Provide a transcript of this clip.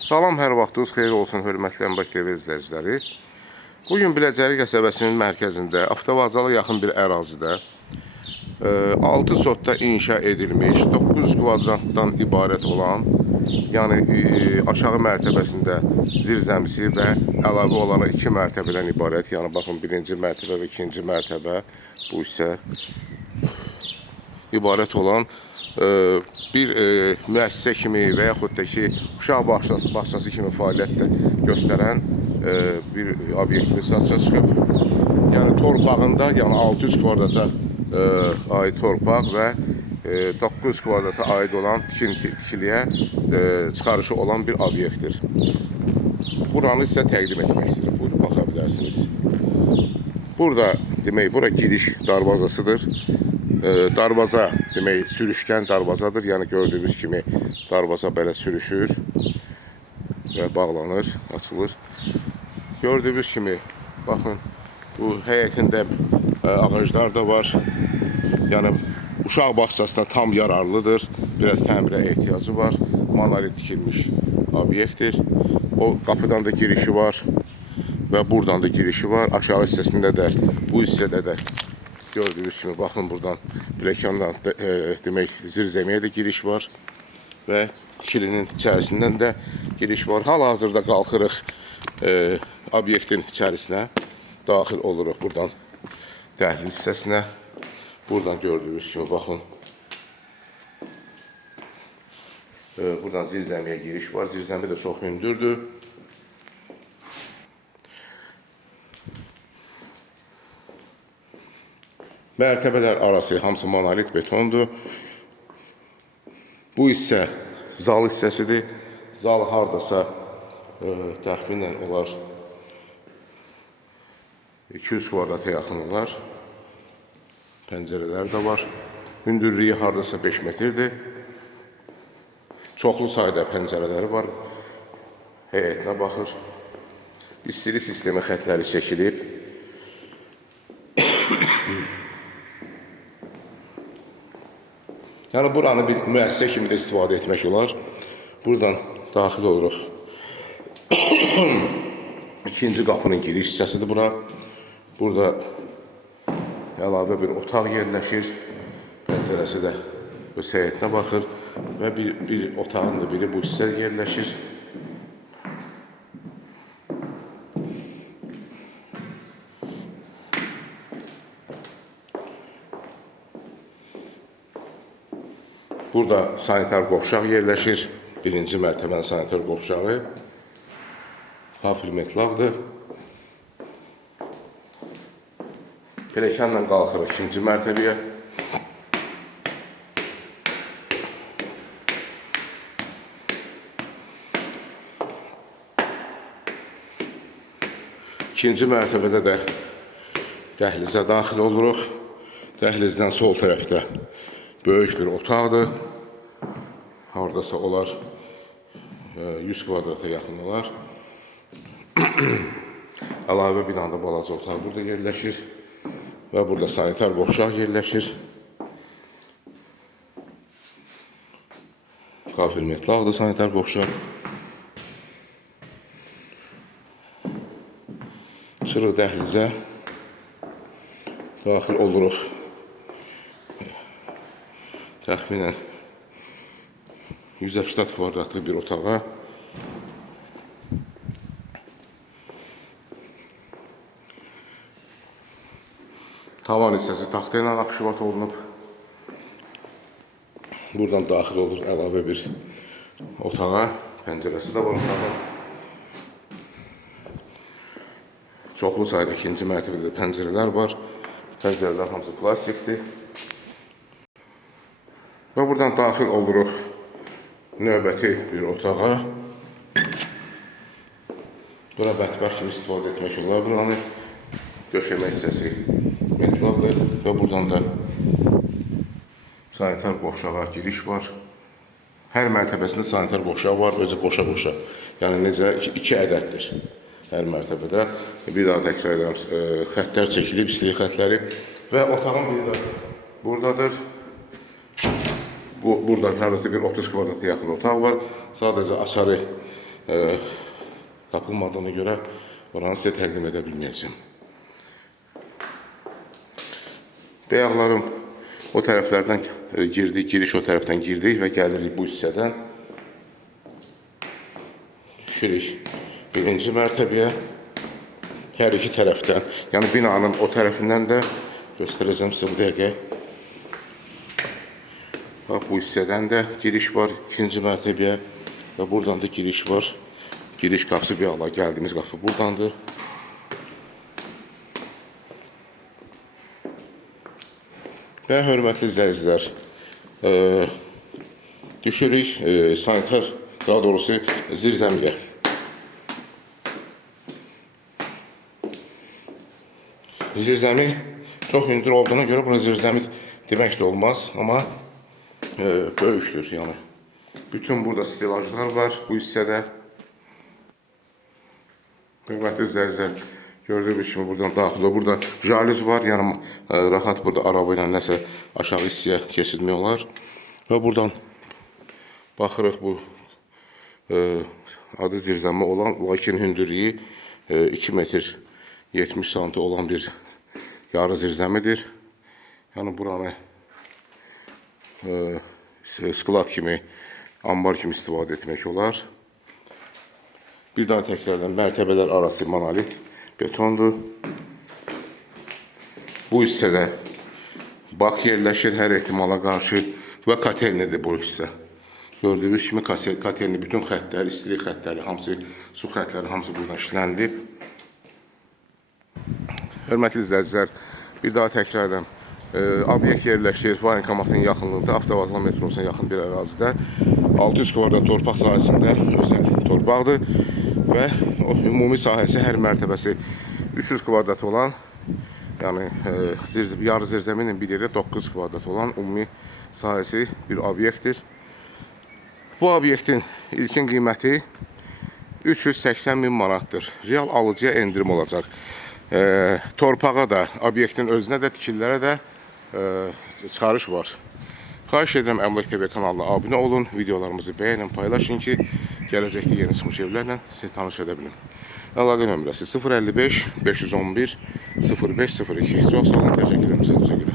Salam, hər vaxtınız xeyir olsun, hörmətli Ənbək TV izləyiciləri. Bugün Biləcəri qəsəbəsinin mərkəzində, avtovağzala yaxın bir ərazidə 6 sotda inşa edilmiş, 9 kvadratdan ibarət olan, yəni aşağı mərtəbəsində zirzəmisi və əlavə olaraq 2 mərtəbədən ibarət, yəni baxın, birinci mərtəbə və ikinci mərtəbə, bu isə ibarət olan bir müəssisə kimi və yaxud da ki, uşaq bağçası kimi fəaliyyət göstərən bir obyektimiz satışa çıxıb. Yəni torpağında, yəni 600 kvadrata aid torpaq və 900 kvadrata aid olan tikiliyə çıxarışı olan bir obyektdir. Buranı sizə təqdim etmək istəyirəm. Buyurun, baxa bilərsiniz. Burada demək, bura giriş darvazasıdır. Darvaza demək sürüşkən darvazadır. Yəni gördüyünüz kimi darvaza belə sürüşür və bağlanır, açılır. Gördüyünüz kimi baxın, bu həyətində ağaclar da var. Yəni uşaq bağçasına tam yararlıdır. Biraz təmirə ehtiyacı var. Monolit tikilmiş obyektdir. O qapıdan da girişi var və buradan da girişi var. Aşağı hissəsində də, bu hissədə də gördüyünüz kimi baxın, buradan biləkandan demək zirzəmiyə də giriş var və tikilinin içərisindən də giriş var. Hal-hazırda qalxırıq obyektin içərisinə, daxil oluruq buradan dəhliz hissəsinə. Buradan gördüyünüz kimi baxın, buradan zirzəmiyə giriş var. Zirzəmi də çox hündürdür. Mərtəbələr arası hamısı monolit betondur. Bu hissə zal hissəsidir. Zal hardasa təxminən olar 200 kvadrata yaxın olar. Pəncərələr də var. Hündürlüyü hardasa 5 metrdir. Çoxlu sayda pəncərələri var. Həyətinə baxır. İstili sistemi xətləri çəkilib. Yəni buranı bir müəssisə kimi də istifadə etmək olar. Buradan daxil oluruq. İkinci qapının giriş hissəsidir bura. Burada əlavə bir otaq yerləşir. Pəncərəsi də öz həyətinə baxır və bir otağın da biri bu hissə yerləşir. Burada sanitar qovşaq yerləşir. Birinci mərtəbənin sanitar qovşağı. Hafil metlaqdır. Pilləkənlə qalxırıq ikinci mərtəbəyə. İkinci mərtəbədə də dəhlizə daxil oluruq. Dəhlizdən sol tərəfdə böyük bir otaqdır. Hardasa olar 100 kvadrata yaxın olar. Əlavə bir anda balaca otaq burada yerləşir və burada sanitar qovşaq yerləşir. Qafil metlaqdır sanitar qovşaq. Çıxırıq dəhlizə, daxil oluruq. Təxminən 180 kvadratlı bir otağa. Tavan hissəsi taxta ilə apşivat olunub. Buradan daxil olur əlavə bir otağa. Pəncərəsi də var otağın. Çoxlu sayda ikinci mərtəbədə pəncərələr var. Pəncərələr hamısı plastikdir. Və buradan daxil oluruq növbəti bir otağa. Bura bətbəx kimi istifadə etmək olar. Buranı döşəmə hissəsi metlaqdır və buradan da sanitar qovşağa giriş var. Hər mərtəbəsində sanitar qovşağı var, özü qoşa-qoşa. Yəni necə 2 ədəddir hər mərtəbədə. Bir daha təkrar edirəm, xəttlər çəkilib, istilik xətləri və otağın biri də buradadır. Burada hardasa bir 30 kvadrata yaxın otaq var. Sadəcə açarı tapılmadığına görə oranı sizə təqdim edə bilməyəcəm. Dəyaqlarım o tərəflərdən girdik, giriş o tərəfdən girdik və gəlirik bu hissədən. Düşürük birinci mərtəbəyə. Hər iki tərəfdən, yəni binanın o tərəfindən də göstərəcəm sizə bu dəqiqə. Bu hissədən də giriş var ikinci mərtəbəyə və buradan da giriş var. Giriş qapısı bir ala, gəldiyimiz qapı buradandır. Və hörmətli izləyicilər, düşürük sanitar, daha doğrusu zirzəmiyə. Zirzəmi çox hündür olduğuna görə bura zirzəmi demək də olmaz, amma böyükdür. Yəni bütün burada stilajlar var bu hissədə. Hörmətli izləyicilər, gördüyünüz kimi buradan daxil olur. Burada jalüz var, yəni rahat burada araba ilə nəsə aşağı hissəyə keçirmək olar. Və buradan baxırıq bu adı zirzəmi olan, lakin hündürlüyü 2 metr 70 santi olan bir yarı zirzəmidir. Yəni buranı sklad kimi, ambar kimi istifadə etmək olar. Bir daha təkrardan mərtəbələr arası monolit betondur. Bu hissədə bak yerləşir hər ehtimala qarşı və kotelnidir bu hissə. Gördüyünüz kimi kotelni bütün xəttlər, istilik xəttləri, hamısı, su xəttləri hamısı buradan işlənilib. Hörmətli izləyicilər, bir daha təkrardan obyekt yerləşir Varenkamatın yaxınlığında, Avtovazla metrosuna yaxın bir ərazidə 600 kvadrat torpaq sahəsində özəl torpaqdır və o ümumi sahəsi hər mərtəbəsi 300 kvadrat olan, yəni yarı zirzəminin bir yerdə 9 kvadrat olan ümumi sahəsi bir obyektdir. Bu obyektin ilkin qiyməti 380 bin manatdır. Real alıcıya endirim olacaq. Torpağa da, obyektin özünə də, tikililərə də çıxarış var. Xahiş edirəm Əmlak TV kanalına abunə olun, videolarımızı bəyənin, paylaşın ki, gələcəkdə yeni çıxmış evlərlə sizi tanış edə bilim. Əlaqə nömrəsi 055 511 0502. Çox sağ olun, təşəkkür edirəm sizə.